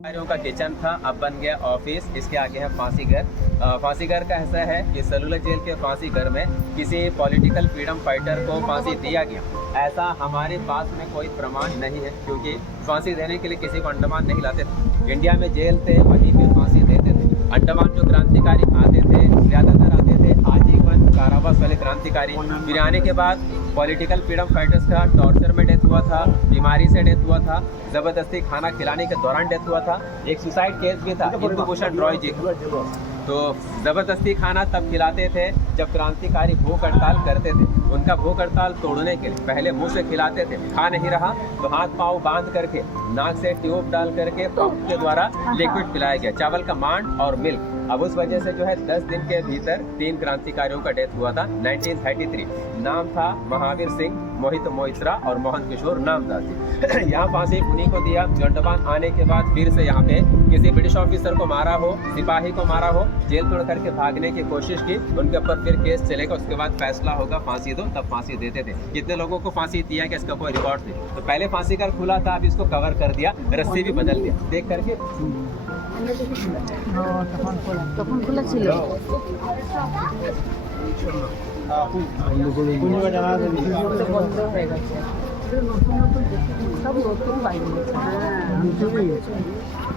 क्रांतिकारियों का किचन था, अब बन गया ऑफिस। इसके आगे है फांसी घर। फांसी घर का ऐसा है कि सलूला जेल के फांसी घर में किसी पॉलिटिकल फ्रीडम फाइटर को फांसी दिया गया, ऐसा हमारे पास में कोई प्रमाण नहीं है, क्योंकि फांसी देने के लिए किसी को अंडमान नहीं लाते थे। इंडिया में जेल थे, वहीं पे फांसी देते थे। अंडमान जो क्रांतिकारी आते थे, ज़्यादातर आते थे आजीवन कारावास वाले क्रांतिकारी। फिर आने के बाद पॉलिटिकल फ्रीडम फाइटर्स का टॉर्चर में डेथ हुआ था, बीमारी से डेथ हुआ था, ज़बरदस्ती खाना खिलाने के दौरान डेथ हुआ था। एक सुसाइड केस भी था इंदु भूषण रॉय जी का। तो ज़बरदस्ती खाना तब खिलाते थे जब क्रांतिकारी भूख हड़ताल करते थे। उनका भूख हड़ताल तोड़ने के लिए पहले मुंह से खिलाते थे, खा नहीं रहा तो हाथ पाँव बांध करके नाक से ट्यूब डाल करके पंप के द्वारा लिक्विड पिलाया गया, चावल का मांड और मिल्क। अब उस वजह से जो है 10 दिन के भीतर 3 क्रांतिकारियों का डेथ हुआ था 1933। नाम था महावीर सिंह, मोहित मोइत्रा और मोहन किशोर नामदार जी। यहाँ फांसी उन्हीं को दिया जो अंडमान आने के बाद फिर से यहाँ पे किसी ब्रिटिश ऑफिसर को मारा हो, सिपाही को मारा हो, जेल तोड़ करके भागने की कोशिश की, उनके ऊपर फिर केस चलेगा, उसके बाद फैसला होगा फांसी दो, तब फांसी देते थे। कितने लोगों को फांसी दिया कि इसका कोई रिकॉर्ड नहीं। तो पहले फांसी का खुला था, अब इसको कवर कर दिया, रस्सी भी बदल दिया, देख करके তখন খোলা ছিল। বন্ধ হয়ে গেছে, নতুন নতুন সব নতুন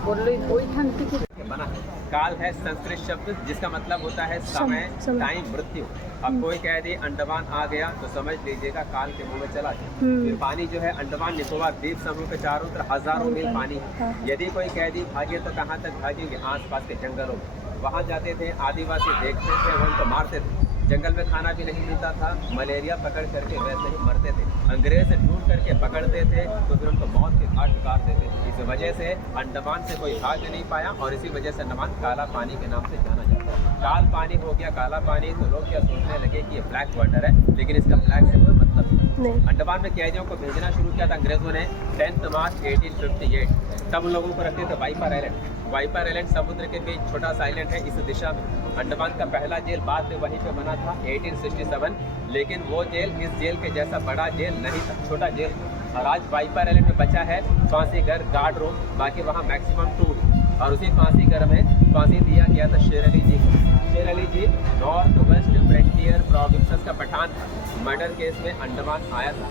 বললো ওইখান থেকে बना। काल है संस्कृत शब्द जिसका मतलब होता है समय, टाइम, मृत्यु। अब कोई कैदी अंडमान आ गया तो समझ लीजिएगा काल के मुंह में चला गया। फिर पानी जो है अंडमान निकोबार द्वीप समूह के चारों तरफ हजारों मील पानी है। यदि कोई कैदी भागे तो कहाँ तक भागेंगे? आसपास के जंगलों में। वहाँ जाते थे, आदिवासी देखते थे, वो उनको मारते थे। जंगल में खाना भी नहीं मिलता था, मलेरिया पकड़ करके वैसे ही मरते थे। अंग्रेज ढूंढ करके पकड़ते थे तो फिर उनको मौत के घाट उतार देते थे। इस वजह से अंडमान से कोई भाग नहीं पाया और इसी वजह से अंडमान काला पानी के नाम से जाना जाता है। काल पानी हो गया काला पानी, तो लोग क्या सोचने लगे कि ये ब्लैक वाटर है, लेकिन इसका ब्लैक से कोई मतलब नहीं। अंडमान में कैदियों को भेजना शुरू किया था अंग्रेजों ने 10 मार्च 1858। तब उन लोगों को रखते थे वाइपर आइलैंड। वाइपर आइलैंड समुद्र के बीच छोटा सा आइलैंड है इस दिशा में। अंडमान का पहला जेल बाद में वहीं पे बना था 1867, लेकिन वो जेल इस जेल के जैसा बड़ा जेल नहीं था, छोटा जेल। और आज वाइपर आइलैंड में बचा है फांसी घर, गार्ड रूम, बाकी वहाँ मैक्सिमम 2। और उसी फांसी घर में फांसी दिया गया था शेर अली जी को। शेर अली जी नॉर्थ वेस्ट फ्रंटियर प्रोविंसेस का पठान था। मर्डर केस में अंडमान आया था।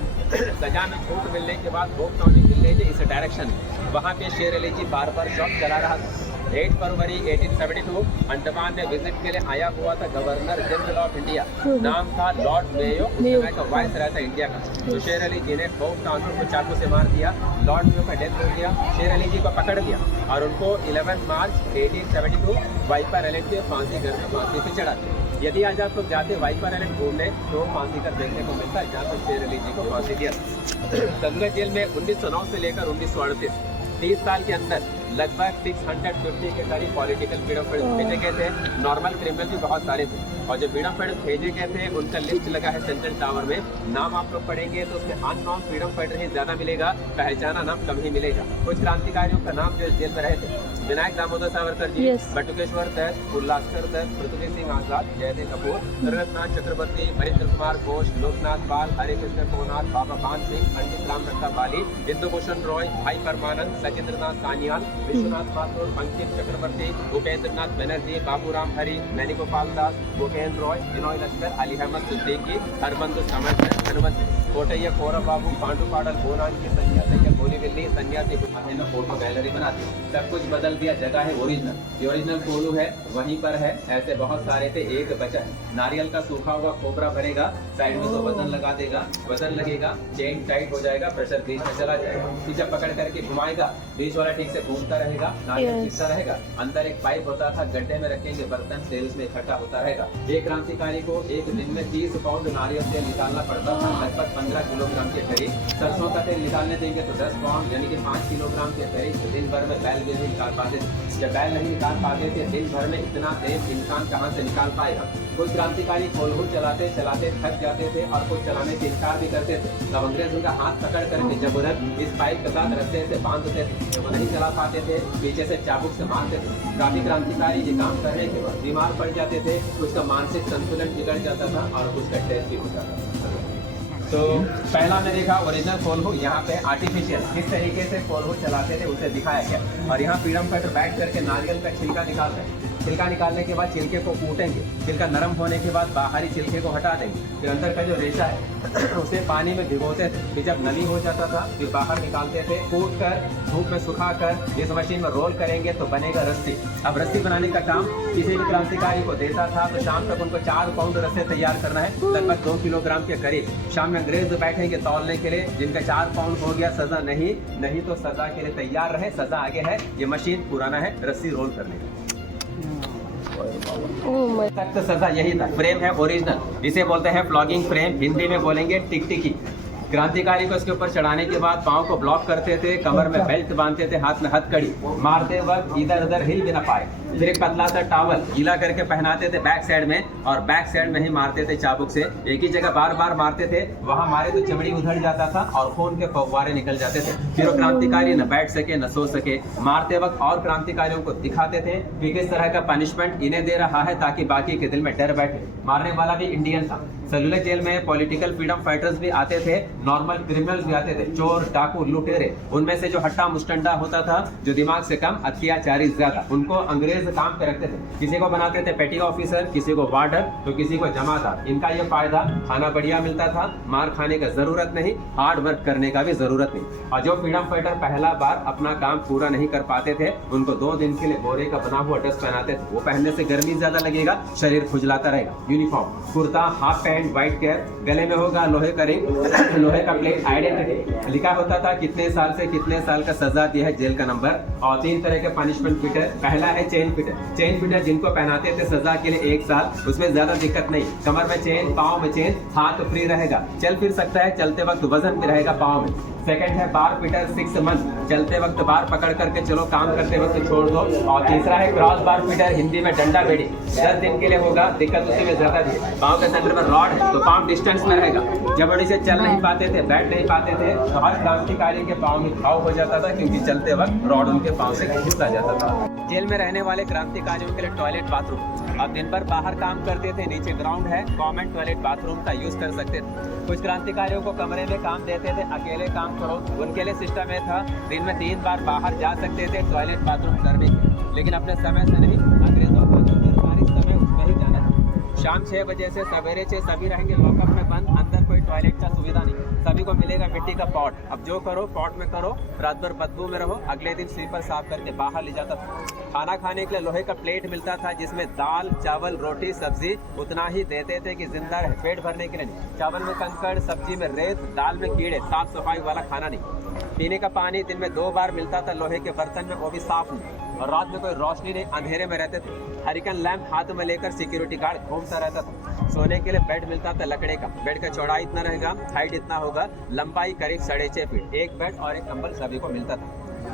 सजा में छूट मिलने के बाद होप टाउन विलेज इस डायरेक्शन में, वहाँ पे शेर अली जी बार बार शॉप चला रहा था। 8 फरवरी 1872 अंडमान में विजिट के लिए आया हुआ था गवर्नर जनरल ऑफ इंडिया, नाम था लॉर्ड मेयो, उस समय का वाइस रहा था इंडिया का। तो शेर अली जी ने होप टाउन को चाकू से मार दिया, लॉर्ड मेयो का डेथ हो गया। शेर अली जी को पकड़ लिया और उनको 11 मार्च 1872 वाइपर आइलैंड के फांसी घर में फांसी पे चढ़ा दिया। यदि आज आप लोग जाते वाइपर आइलैंड घूमने तो फांसी घर देखने को मिलता है, जहाँ पर शेर अली जी को फांसी दिया। सलूला जेल में 1909 से लेकर 1938 30 साल के अंदर लगभग 650 के करीब पॉलिटिकल फ्रीडम फाइटर्स भेजे गए थे। नॉर्मल क्रिमिनल भी बहुत सारे थे, और जो फ्रीडम फाइटर्स भेजे गए थे उनका लिस्ट लगा है सेंट्रल टावर में। नाम आप लोग पढ़ेंगे तो उसमें अननोन फ्रीडम फाइटर ही ज्यादा मिलेगा, पहचाना नाम कम ही मिलेगा। कुछ क्रांतिकारियों का नाम जो जेल में रहे थे, विनायक दामोदर सावरकर जी, बटुकेश्वर दत्त, उल्लासकर दत्त, पृथ्वी सिंह आजाद, जयदेव कपूर, सरनाथ चक्रवर्ती, हरिंद्र कुमार घोष, लोकनाथ पाल, हरिकृष्ण कोनाथ, बाबा भान सिंह, पंडित राम रत्ता बाली, इंदु भूषण रॉय, भाई परमानंद, सचिंद्रनाथ सान्याल, विश्वनाथ माथुर, पंकिम चक्रवर्ती, भूपेंद्रनाथ बनर्जी, बाबूराम हरि, नैनीगोपाल दास, भूपेंद्र रॉय, विनोय लश्कर, अली अहमद सिद्दीकी, हरबंधु समर्थ, हनुमंत कोटैया, कौरव बाबू, पांडु पाडल, बोनान के सन्यासी, गोली बिल्ली सन्यासी, फोटो गैलरी बनाती, सब कुछ बदल दिया। जगह है ओरिजिनल, ये ओरिजिनल कोलू है वहीं पर है। ऐसे बहुत सारे थे, एक बचा है। नारियल का सूखा हुआ खोपरा भरेगा, साइड में तो वजन लगा देगा, वजन लगेगा, चेन टाइट हो जाएगा, प्रेशर बीच में चला जाएगा, फिर जब पकड़ करके घुमाएगा बीच वाला ठीक से घूमता रहेगा, नारियल खींचता रहेगा। अंदर एक पाइप होता था, गड्ढे में रखेंगे बर्तन, तेल उसमें इकट्ठा होता रहेगा। एक क्रांतिकारी को एक दिन में 30 पाउंड नारियल तेल निकालना पड़ता था, लगभग 15 किलोग्राम के करीब। सरसों का तेल निकालने देंगे तो 10 पाउंड यानी कि 5 किलोग्राम के करीब। दिन भर में बैल भी नहीं निकाल पाते। जब बैल नहीं निकाल पाते थे, दिन भर में इतना तेल इंसान कहाँ से निकाल पाएगा। कुछ क्रांतिकारी कोल्हू चलाते चलाते थक जाते थे और कुछ चलाने से इनकार भी करते थे। तब अंग्रेज उनका हाथ पकड़ करके जब उधर इस पाइप के साथ रस्ते से बांधते थे, जब वो नहीं चला पाते थे पीछे से चाबुक से मारते थे। काफी क्रांतिकारी ये काम करने के बाद बीमार पड़ जाते थे, उसका मानसिक संतुलन बिगड़ जाता था और उसका डेथ भी हो जाता था। तो पहला हमने देखा ओरिजिनल कोल हो, यहाँ पे आर्टिफिशियल किस तरीके से कोल हो चलाते थे उसे दिखाया गया। और यहाँ फ्रीडम फाइटर बैठ करके नारियल का छिलका निकालते हैं। छिलका निकालने के बाद छिलके को कूटेंगे, छिलका नरम होने के बाद बाहरी छिलके को हटा देंगे, फिर अंदर का जो रेशा है उसे पानी में भिगोते थे, फिर जब नमी हो जाता था फिर बाहर निकालते थे, कूट कर धूप में सुखा कर इस मशीन में रोल करेंगे तो बनेगा रस्सी। अब रस्सी बनाने का काम किसी भी क्रांतिकारी को देता था तो शाम तक उनको 4 पाउंड रस्से तैयार करना है, लगभग 2 किलोग्राम के करीब। शाम में अंग्रेज बैठेंगे तौलने के लिए, जिनका 4 पाउंड हो गया सजा नहीं तो सजा के लिए तैयार रहे, सजा आगे है, ये मशीन पुराना है रस्सी रोल करने का। सख्त सजा यही था। फ्रेम है ओरिजिनल, इसे बोलते हैं फ्लॉगिंग फ्रेम, हिंदी में बोलेंगे टिकटिकी। क्रांतिकारी को इसके ऊपर चढ़ाने के बाद पाँव को ब्लॉक करते थे, कमर में बेल्ट बांधते थे, हाथ में हथकड़ी, मारते वक्त इधर उधर हिल भी ना पाए। फिर एक पतला सा टॉवल गीला करके पहनाते थे बैक साइड में, और बैक साइड में ही मारते थे चाबुक से। एक ही जगह बार बार मारते थे, वहां मारे तो चमड़ी उधड़ जाता था और खून के फव्वारे निकल जाते थे। फिर वो क्रांतिकारी न बैठ सके न सो सके। मारते वक्त और क्रांतिकारियों को दिखाते थे कि किस तरह का पनिशमेंट इन्हें दे रहा है, ताकि बाकी के दिल में डर बैठे। मारने वाला भी इंडियन था। सेलुलर जेल में पॉलिटिकल फ्रीडम फाइटर्स भी आते थे, नॉर्मल क्रिमिनल्स भी आते थे, चोर डाकू लुटेरे। उनमें से जो हट्टा मुस्टंडा होता था, जो दिमाग से कम अत्याचारी ज्यादा, उनको अंग्रेज काम पे रखते थे। किसी को बनाते थे पेटी ऑफिसर, किसी को वार्डर, तो किसी को जमादार। इनका ये फायदा, खाना बढ़िया मिलता था, मार खाने का जरूरत नहीं, हार्ड वर्क करने का भी जरूरत नहीं। और जो फ्रीडम फाइटर पहला बार अपना काम पूरा नहीं कर पाते थे, उनको 2 दिन के लिए बोरे का बना हुआ ड्रेस पहनाते थे। वो पहनने से गर्मी ज्यादा लगेगा, शरीर खुजलाता रहेगा। Uniform, kurta, half pant, white care, गले में होगा लोहे का रिंग, लोहे का प्लेट, आइडेंटिटी लिखा होता था, कितने साल से कितने साल का सजा दिया है, जेल का नंबर। और 3 तरह के पनिशमेंट फिटर। पहला है चेन फिटर। चेन फिटर जिनको पहनाते थे सजा के लिए 1 साल, उसमें ज्यादा दिक्कत नहीं, कमर में चेन, पाँव में चेन, हाथ फ्री रहेगा, चल फिर सकता है, चलते वक्त वजन भी रहेगा पाँव में। सेकंड है बार फिटर 6 मंथ, चलते वक्त बार पकड़ करके चलो, काम करते वक्त छोड़ दो। और तीसरा है क्रॉस बार फिटर, हिंदी में डंडा बेड़ी, 10 दिन के लिए होगा, दिक्कत उसी में ज्यादा थी। पाँव के सेंटर में रॉड है तो पाँव डिस्टेंस में रहेगा। जबरदस्ती से चल नहीं पाते थे, बैठ नहीं पाते थे, तो हर क्रांतिकारी के पाँव में घाव हो जाता था, क्योंकि चलते वक्त रॉड उनके पाँव से घिसा जाता था। जेल में रहने वाले क्रांतिकारियों के लिए टॉयलेट बाथरूम। अब दिन भर बाहर काम करते थे, नीचे ग्राउंड है, कॉमन टॉयलेट बाथरूम का यूज कर सकते थे। कुछ क्रांतिकारियों को कमरे में काम देते थे, अकेले काम करो, उनके लिए सिस्टम ये था, दिन में 3 बार बाहर जा सकते थे टॉयलेट बाथरूम करने के, लेकिन अपने समय से नहीं, अंग्रेजों का जो निर्धारित समय उसमें ही जाना है। शाम 6 बजे से सवेरे 6 सभी रहेंगे लॉकअप में बंद, अंदर कोई टॉयलेट का सुविधा नहीं, सभी को मिलेगा मिट्टी का पॉट। अब जो करो पॉट में करो, रात भर बदबू में रहो, अगले दिन स्लीपर साफ करके बाहर ले जाता था। खाना खाने के लिए लोहे का प्लेट मिलता था, जिसमें दाल, चावल, रोटी, सब्जी उतना ही देते थे कि जिंदा रहे, पेट भरने के लिए नहीं। चावल में कंकड़, सब्जी में रेत, दाल में कीड़े, साफ सफाई वाला खाना नहीं। पीने का पानी दिन में 2 बार मिलता था, लोहे के बर्तन में, वो भी साफ नहीं। और रात में कोई रोशनी नहीं, अंधेरे में रहते थे। हरिकन लैंप हाथ में लेकर सिक्योरिटी गार्ड घूमता रहता था। सोने के लिए बेड मिलता था लकड़े का, बेड का चौड़ाई इतना रहेगा, हाइट इतना होगा, लंबाई करीब 6.5 फीट। एक बेड और एक कंबल सभी को मिलता था।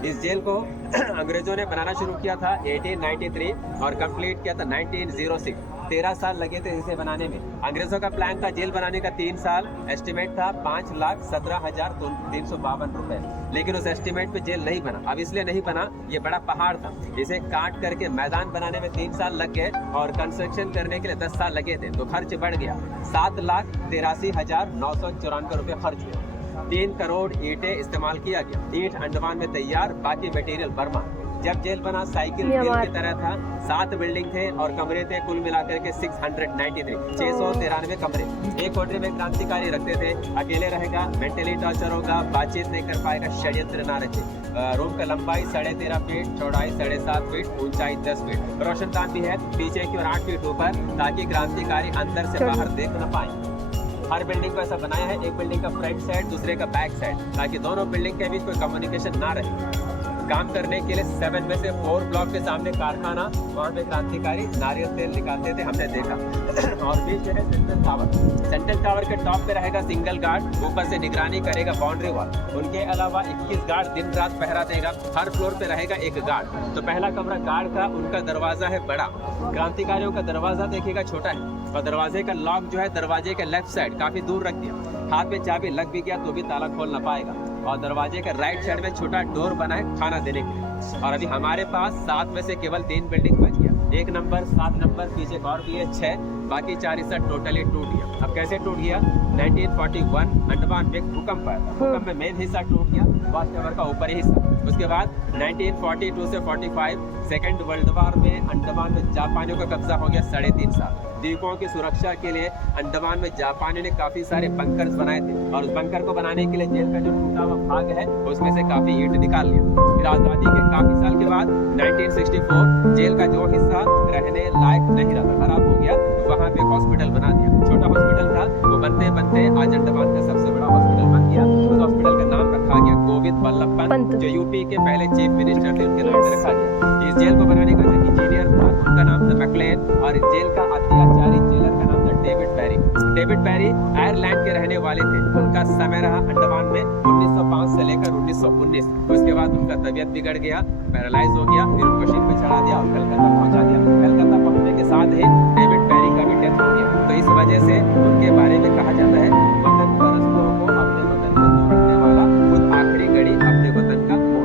इस जेल को अंग्रेजों ने बनाना शुरू किया था 1893 और कंप्लीट किया था 1906। 13 साल लगे थे इसे बनाने में। अंग्रेजों का प्लान था जेल बनाने का 3 साल, एस्टिमेट था 5,17,352 रुपए, लेकिन उस एस्टिमेट पे जेल नहीं बना। अब इसलिए नहीं बना, ये बड़ा पहाड़ था, इसे काट करके मैदान बनाने में 3 साल लग गए और कंस्ट्रक्शन करने के लिए 10 साल लगे थे, तो खर्च बढ़ गया। 7,83,994 रुपए खर्च हुए। 3 करोड़ ईंटें इस्तेमाल किया गया। ईंट अंडमान में तैयार, बाकी मटेरियल बर्मा। जब जेल बना साइकिल जेल की तरह था। 7 बिल्डिंग थे और कमरे थे, कुल मिलाकर के 693 कमरे। एक कोठरी में क्रांतिकारी रखते थे, अकेले रहेगा, मेंटली टॉर्चर होगा, बातचीत नहीं कर पाएगा, षड्यंत्र ना रखे। रूम का लंबाई 13.5 फीट, चौड़ाई 7.5 फीट, ऊंचाई 10 फीट। रोशनदान भी है पीछे की और 8 फीट ऊपर, ताकि क्रांतिकारी अंदर से बाहर देख न पाए। हर बिल्डिंग को ऐसा बनाया है, एक बिल्डिंग का फ्रंट साइड, दूसरे का बैक साइड, ताकि दोनों बिल्डिंग के बीच कोई कम्युनिकेशन ना रहे। काम करने के लिए 7 में से 4 ब्लॉक के सामने कारखाना, वहाँ पे क्रांतिकारी नारियल तेल निकालते थे, हमने देखा। और बीच है सेंट्रल टावर। सेंट्रल टावर के टॉप पे रहेगा सिंगल गार्ड, ऊपर से निगरानी करेगा बाउंड्री वॉल। उनके अलावा 21 गार्ड दिन रात पहरा देगा। हर फ्लोर पे रहेगा एक गार्ड। तो पहला कमरा गार्ड का, उनका दरवाजा है बड़ा। क्रांतिकारियों का दरवाजा देखिएगा छोटा है, और दरवाजे का लॉक जो है दरवाजे के लेफ्ट साइड काफी दूर रख दिया। हाथ में चाबी लग भी गया तो भी ताला खोल ना पाएगा। और दरवाजे के राइट साइड में छोटा डोर बना है खाना देने के लिए। और अभी हमारे पास 7 में से केवल 3 बिल्डिंग बच गया। 1 नंबर, 7 नंबर, पीछे और भी है 6, बाकी 4 हिस्सा टोटली टूट गया। अब कैसे टूट गया? 1941 अंडमान में भूकंप आया था। भूकंप में मेन हिस्सा टूट गया, वॉच टावर का ऊपरी हिस्सा। उसके बाद 1942 से 45 सेकेंड वर्ल्ड वॉर में अंडमान में जापानियों का कब्जा हो गया 3.5 साल। द्वीपों की सुरक्षा के लिए अंडमान में जापानियों ने काफी सारे बंकर्स बनाए थे और उस बंकर को बनाने के लिए जेल का जो टूटा हुआ भाग है उसमें से काफी ईंट निकाल लिया। फिर आजादी के काफी साल के बाद 1964 जेल का जो हिस्सा रहने लायक नहीं रहा, खराब हो गया, तो वहाँ पे हॉस्पिटल बना दिया। छोटा हॉस्पिटल था, वो बनते बनते आज अंडमान का सबसे बड़ा हॉस्पिटल बन गया। उस हॉस्पिटल का नाम रखा गया गोविंद वल्लभ पंत, जो यूपी के पहले चीफ मिनिस्टर थे, उनके नाम से रखा गया। इस जेल को बनाने का जो इंजीनियर था उनका नाम था मैक्लेन, और इस जेल का अत्याचारी जेलर का नाम था David Perry. David Perry Ireland के रहने वाले थे। उनका समय रहा अंडमान में 1905 से लेकर 1919। उसके बाद उनका तबीयत बिगड़ गया, पैरालाइज हो गया, फिर उनको शिप पे चढ़ा दिया और कलकत्ता पहुंचा दिया। कलकत्ता पहुंचने के साथ ही डेविड पेरी का भी डेथ हो गया। तो इस वजह से उनके बारे में कहा जाता है वतन परस्तों को अपने वतन से दूर रखने वाला खुद आखिरी घड़ी अपने वतन का मोह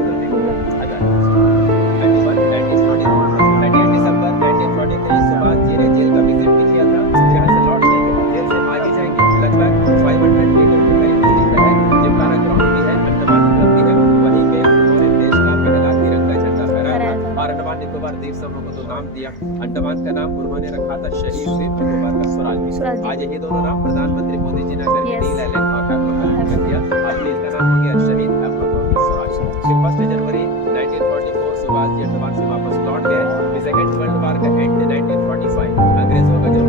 दिसंबर 1943 सुभाष जी ने जेल का विजिट भी किया था। जहाँ से लौटने के बाद जेल से आगे जाएंगे लगभग 500 मीटर के करीब दूरी पर है जिमखाना ग्राउंड भी है, अंडमान क्लब भी है। वहीं पे उन्होंने देश का पहला तिरंगा झंडा फहराया और अंडमान निकोबार द्वीप समूह को तो नाम दिया। अंडमान का नाम उन्होंने रखा था शहीद द्वीप निकोबार का स्वराज। आज यही दोनों नाम प्रधानमंत्री मोदी जी ने करके डील आइलैंड और कैप्टन कर दिया। आज इसका नाम हो गया शहीद स्वराज। 1 जनवरी 1944 सुभाष जी अंडमान से वापस लौट गए। सेकेंड वर्ल्ड वॉर का एंड 1945 अंग्रेजों का जो